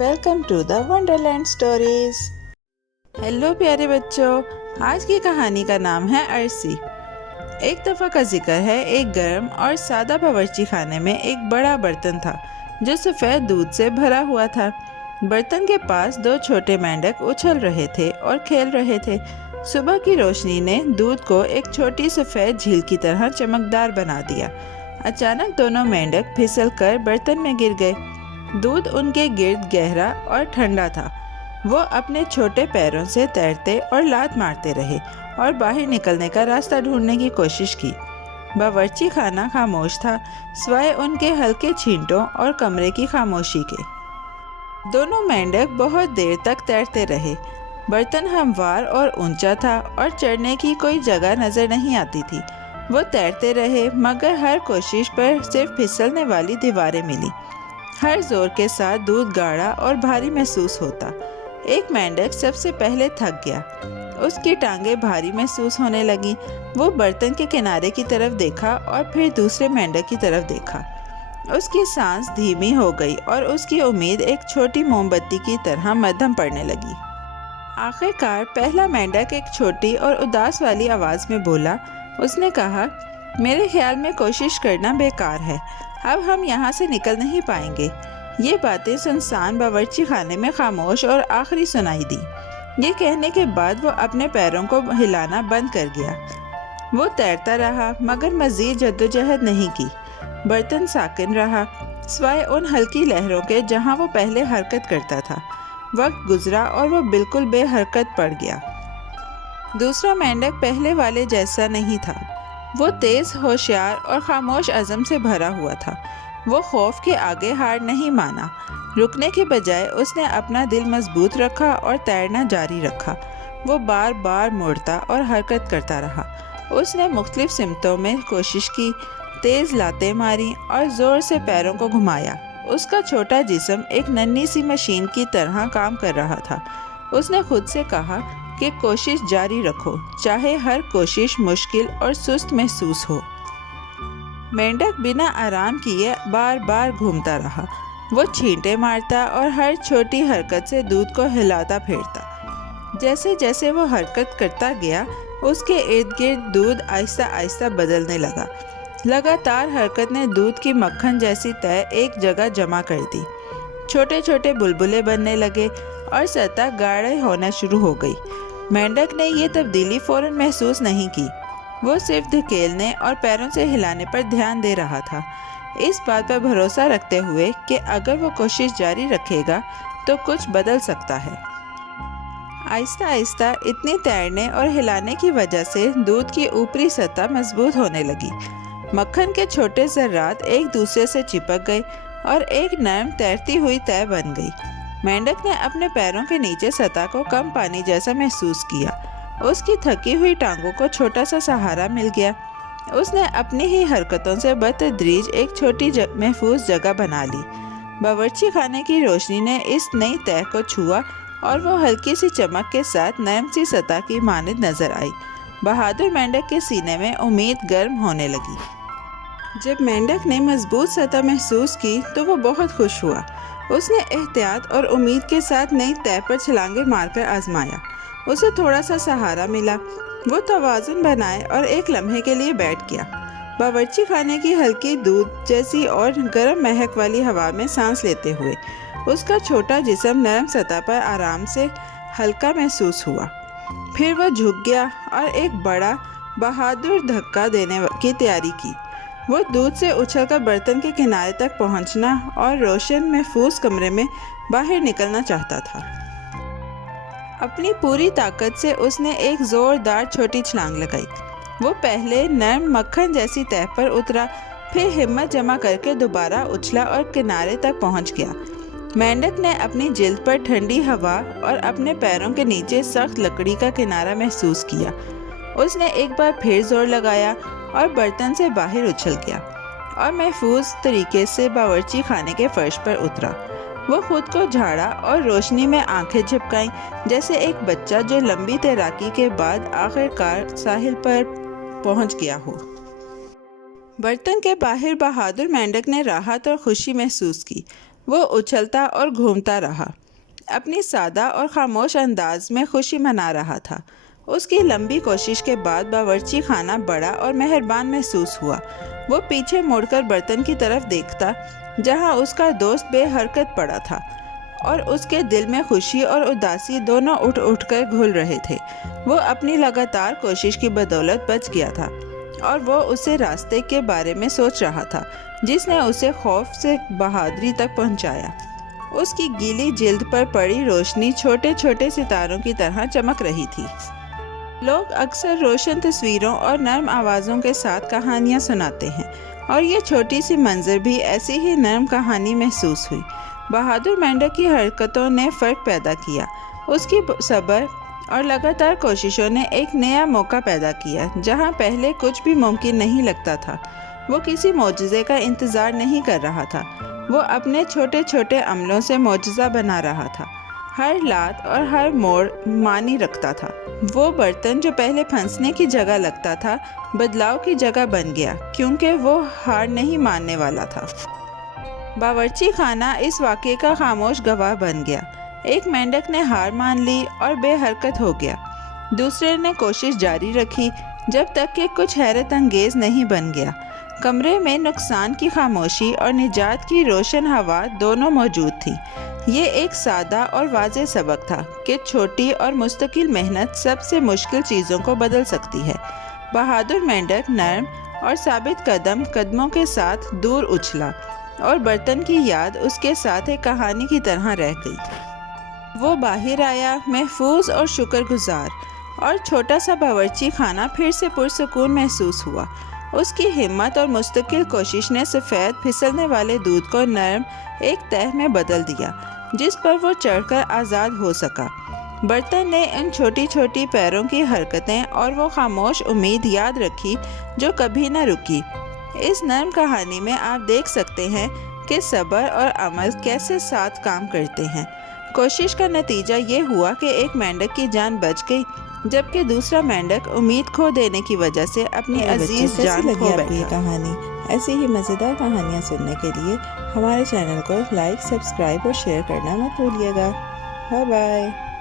Welcome to the Wonderland Stories. Hello پیارے بچوں، آج کی کہانی کا نام ہے ارسی۔ ایک دفعہ کا ذکر ہے، ایک گرم اور سادہ باورچی خانے میں ایک بڑا برتن تھا جو سفید دودھ سے بھرا ہوا تھا۔ برتن کے پاس دو چھوٹے مینڈک اچھل رہے تھے اور کھیل رہے تھے۔ صبح کی روشنی نے دودھ کو ایک چھوٹی سفید جھیل کی طرح چمکدار بنا دیا۔ اچانک دونوں مینڈک پھسل کر برتن میں گر گئے۔ دودھ ان کے گرد گہرا اور ٹھنڈا تھا۔ وہ اپنے چھوٹے پیروں سے تیرتے اور لات مارتے رہے اور باہر نکلنے کا راستہ ڈھونڈنے کی کوشش کی۔ باورچی خانہ خاموش تھا، سوائے ان کے ہلکے چھینٹوں اور کمرے کی خاموشی کے۔ دونوں مینڈک بہت دیر تک تیرتے رہے۔ برتن ہموار اور اونچا تھا اور چڑھنے کی کوئی جگہ نظر نہیں آتی تھی۔ وہ تیرتے رہے مگر ہر کوشش پر صرف پھسلنے والی دیواریں ملی۔ ہر زور کے ساتھ دودھ گاڑھا اور بھاری محسوس ہوتا۔ ایک مینڈک سب سے پہلے تھک گیا۔ اس کی ٹانگیں بھاری محسوس ہونے لگیں۔ وہ برتن کے کنارے کی طرف دیکھا اور پھر دوسرے مینڈک کی طرف دیکھا۔ اس کی سانس دھیمی ہو گئی اور اس کی امید ایک چھوٹی موم بتی کی طرح مدھم پڑنے لگی۔ آخر کار پہلا مینڈک ایک چھوٹی اور اداس والی آواز میں بولا۔ اس نے کہا، میرے خیال میں کوشش کرنا بیکار ہے، اب ہم یہاں سے نکل نہیں پائیں گے۔ یہ باتیں سنسان باورچی خانے میں خاموش اور آخری سنائی دی۔ یہ کہنے کے بعد وہ اپنے پیروں کو ہلانا بند کر گیا۔ وہ تیرتا رہا مگر مزید جدوجہد نہیں کی۔ برتن ساکن رہا، سوائے ان ہلکی لہروں کے جہاں وہ پہلے حرکت کرتا تھا۔ وقت گزرا اور وہ بالکل بے حرکت پڑ گیا۔ دوسرا مینڈک پہلے والے جیسا نہیں تھا۔ وہ تیز، ہوشیار اور خاموش عزم سے بھرا ہوا تھا۔ وہ خوف کے آگے ہار نہیں مانا۔ رکنے کے بجائے اس نے اپنا دل مضبوط رکھا اور تیرنا جاری رکھا۔ وہ بار بار مڑتا اور حرکت کرتا رہا۔ اس نے مختلف سمتوں میں کوشش کی، تیز لاتیں ماری اور زور سے پیروں کو گھمایا۔ اس کا چھوٹا جسم ایک ننھی سی مشین کی طرح کام کر رہا تھا۔ اس نے خود سے کہا کہ کوشش جاری رکھو، چاہے ہر کوشش مشکل اور سست محسوس ہو۔ مینڈک بنا آرام کیے بار بار گھومتا رہا۔ وہ چھینٹے مارتا اور ہر چھوٹی حرکت سے دودھ کو ہلاتا پھیرتا۔ جیسے جیسے وہ حرکت کرتا گیا، اس کے ارد گرد دودھ آہستہ آہستہ بدلنے لگا۔ لگاتار حرکت نے دودھ کی مکھن جیسی تہہ ایک جگہ جمع کر دی۔ چھوٹے چھوٹے بلبلے بننے لگے اور سطح گاڑھے ہونا شروع ہو گئی۔ مینڈک نے یہ تبدیلی فوراً محسوس نہیں کی۔ وہ صرف دھکیلنے اور پیروں سے ہلانے پر دھیان دے رہا تھا، اس بات پر بھروسہ رکھتے ہوئے کہ اگر وہ کوشش جاری رکھے گا تو کچھ بدل سکتا ہے۔ آہستہ آہستہ اتنی تیرنے اور ہلانے کی وجہ سے دودھ کی اوپری سطح مضبوط ہونے لگی۔ مکھن کے چھوٹے ذرات ایک دوسرے سے چپک گئے اور ایک نرم تیرتی ہوئی تہہ بن گئی۔ مینڈک نے اپنے پیروں کے نیچے سطح کو کم پانی جیسا محسوس کیا۔ اس کی تھکی ہوئی ٹانگوں کو چھوٹا سا سہارا مل گیا۔ اس نے اپنی ہی حرکتوں سے بتدریج ایک چھوٹی محفوظ جگہ بنا لی۔ باورچی خانے کی روشنی نے اس نئی تہہ کو چھوا اور وہ ہلکی سی چمک کے ساتھ نرم سی سطح کی مانند نظر آئی۔ بہادر مینڈک کے سینے میں امید گرم ہونے لگی۔ جب مینڈک نے مضبوط سطح محسوس کی تو وہ بہت خوش ہوا۔ اس نے احتیاط اور امید کے ساتھ نئی تہہ پر چھلانگیں مار کر آزمایا۔ اسے تھوڑا سا سہارا ملا۔ وہ توازن بنائے اور ایک لمحے کے لیے بیٹھ گیا۔ باورچی خانے کی ہلکی دودھ جیسی اور گرم مہک والی ہوا میں سانس لیتے ہوئے اس کا چھوٹا جسم نرم سطح پر آرام سے ہلکا محسوس ہوا۔ پھر وہ جھک گیا اور ایک بڑا، بہادر دھکا دینے کی تیاری کی۔ وہ دودھ سے اچھل کر برتن کے کنارے تک پہنچنا اور روشن محفوظ کمرے میں باہر نکلنا چاہتا تھا۔ اپنی پوری طاقت سے اس نے ایک زوردار چھوٹی چھلانگ لگائی۔ وہ پہلے نرم مکھن جیسی تہہ پر اترا، پھر ہمت جمع کر کے دوبارہ اچھلا اور کنارے تک پہنچ گیا۔ مینڈک نے اپنی جلد پر ٹھنڈی ہوا اور اپنے پیروں کے نیچے سخت لکڑی کا کنارہ محسوس کیا۔ اس نے ایک بار پھر زور لگایا اور برتن سے باہر اچھل گیا اور محفوظ طریقے سے باورچی خانے کے فرش پر اترا۔ وہ خود کو جھاڑا اور روشنی میں آنکھیں جھپکائیں، جیسے ایک بچہ جو لمبی تیراکی کے بعد آخر کار ساحل پر پہنچ گیا ہو۔ برتن کے باہر بہادر مینڈک نے راحت اور خوشی محسوس کی۔ وہ اچھلتا اور گھومتا رہا، اپنی سادہ اور خاموش انداز میں خوشی منا رہا تھا۔ اس کی لمبی کوشش کے بعد باورچی خانہ بڑا اور مہربان محسوس ہوا۔ وہ پیچھے مڑ کر برتن کی طرف دیکھتا جہاں اس کا دوست بے حرکت پڑا تھا، اور اس کے دل میں خوشی اور اداسی دونوں اٹھ اٹھ کر گھل رہے تھے۔ وہ اپنی لگاتار کوشش کی بدولت بچ گیا تھا، اور وہ اسے راستے کے بارے میں سوچ رہا تھا جس نے اسے خوف سے بہادری تک پہنچایا۔ اس کی گیلی جلد پر پڑی روشنی چھوٹے چھوٹے ستاروں کی طرح چمک رہی تھی۔ لوگ اکثر روشن تصویروں اور نرم آوازوں کے ساتھ کہانیاں سناتے ہیں، اور یہ چھوٹی سی منظر بھی ایسی ہی نرم کہانی محسوس ہوئی۔ بہادر مینڈک کی حرکتوں نے فرق پیدا کیا۔ اس کی صبر اور لگاتار کوششوں نے ایک نیا موقع پیدا کیا جہاں پہلے کچھ بھی ممکن نہیں لگتا تھا۔ وہ کسی معجزے کا انتظار نہیں کر رہا تھا، وہ اپنے چھوٹے چھوٹے عملوں سے معجزہ بنا رہا تھا۔ ہر لات اور ہر موڑ معنی رکھتا تھا۔ وہ برتن جو پہلے پھنسنے کی جگہ لگتا تھا بدلاؤ کی جگہ بن گیا، کیونکہ وہ ہار نہیں ماننے والا تھا۔ باورچی خانہ اس واقعے کا خاموش گواہ بن گیا۔ ایک مینڈک نے ہار مان لی اور بے حرکت ہو گیا، دوسرے نے کوشش جاری رکھی جب تک کہ کچھ حیرت انگیز نہیں بن گیا۔ کمرے میں نقصان کی خاموشی اور نجات کی روشن ہوا دونوں موجود تھی۔ یہ ایک سادہ اور واضح سبق تھا کہ چھوٹی اور مستقل محنت سب سے مشکل چیزوں کو بدل سکتی ہے۔ بہادر مینڈک نرم اور ثابت قدموں کے ساتھ دور اچھلا، اور برتن کی یاد اس کے ساتھ ایک کہانی کی طرح رہ گئی۔ وہ باہر آیا، محفوظ اور شکر گزار، اور چھوٹا سا باورچی خانہ پھر سے پرسکون محسوس ہوا۔ اس کی ہمت اور مستقل کوشش نے سفید پھسلنے والے دودھ کو نرم ایک تہہ میں بدل دیا جس پر وہ چڑھ کر آزاد ہو سکا۔ برتن نے ان چھوٹی چھوٹی پیروں کی حرکتیں اور وہ خاموش امید یاد رکھی جو کبھی نہ رکی۔ اس نرم کہانی میں آپ دیکھ سکتے ہیں کہ صبر اور عمل کیسے ساتھ کام کرتے ہیں۔ کوشش کا نتیجہ یہ ہوا کہ ایک مینڈک کی جان بچ گئی، جبکہ دوسرا مینڈک امید کھو دینے کی وجہ سے اپنی عزیز جان کھو بیٹھا۔ یہ کہانی ایسی ہی مزیدار کہانیاں سننے کے لیے ہمارے چینل کو لائک، سبسکرائب اور شیئر کرنا مت بھولیے گا۔ Bye bye.